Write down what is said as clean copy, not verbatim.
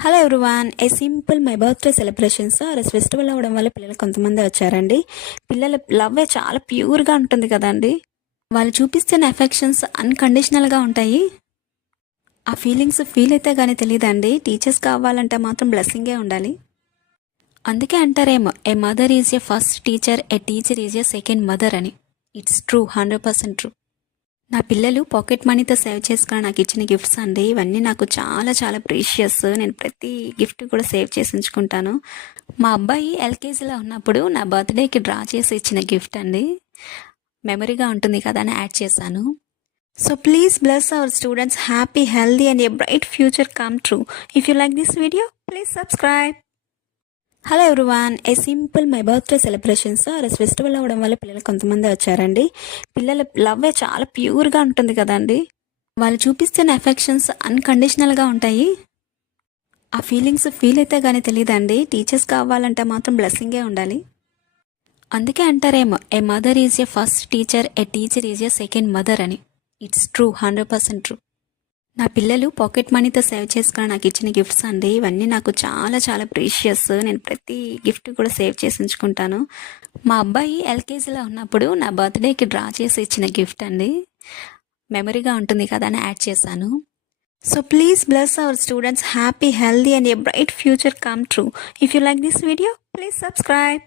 Hello everyone, A simple my birthday celebrations festival అవ్వడం వల్ల పిల్లలు కొంతమంది వచ్చారండి. పిల్లల లవ్ చాలా ప్యూర్గా ఉంటుంది కదండి. వాళ్ళు చూపిస్తున్న ఎఫెక్షన్స్ అన్కండిషనల్గా ఉంటాయి. ఆ ఫీలింగ్స్ ఫీల్ అయితే కానీ తెలియదండి. టీచర్స్ కావాలంటే మాత్రం బ్లెస్సింగే ఉండాలి. అందుకే అంటారేమో, a mother is a first teacher, a teacher is a second mother అని. It's true, 100% true. నా పిల్లలు పాకెట్ మనీతో సేవ్ చేసుకుని నాకు ఇచ్చిన గిఫ్ట్స్ అండి. ఇవన్నీ నాకు చాలా చాలా ప్రీషియస్. నేను ప్రతి గిఫ్ట్ కూడా సేవ్ చేసి ఉంచుకుంటాను. మా అబ్బాయి ఎల్కేజీలో ఉన్నప్పుడు నా బర్త్డేకి డ్రా చేసి ఇచ్చిన గిఫ్ట్ అండి. మెమరీగా ఉంటుంది కదా అని యాడ్ చేశాను. So please bless our students happy, healthy and a bright future come true. If you like this video please subscribe. Hello everyone, A simple my birthday celebrations festival అవ్వడం వల్ల పిల్లలు కొంతమంది వచ్చారండి. పిల్లల లవ్ చాలా ప్యూర్గా ఉంటుంది కదండి. వాళ్ళు చూపిస్తున్న ఎఫెక్షన్స్ అన్కండిషనల్గా ఉంటాయి. ఆ ఫీలింగ్స్ ఫీల్ అయితే కానీ తెలియదండి. టీచర్స్ కావాలంటే మాత్రం బ్లెస్సింగే ఉండాలి. అందుకే అంటారేమో, a mother is a first teacher, a teacher is a second mother అని. It's true, 100% true. నా పిల్లలు పాకెట్ మనీతో సేవ్ చేసుకుని నాకు ఇచ్చిన గిఫ్ట్స్ అండి. ఇవన్నీ నాకు చాలా చాలా ప్రీషియస్. నేను ప్రతి గిఫ్ట్ కూడా సేవ్ చేసి ఉంచుకుంటాను. మా అబ్బాయి ఎల్కేజీలో ఉన్నప్పుడు నా బర్త్డేకి డ్రా చేసి ఇచ్చిన గిఫ్ట్ అండి. మెమరీగా ఉంటుంది కదా అని యాడ్ చేశాను. So please bless our students happy, healthy and a bright future come true. If you like this video please subscribe.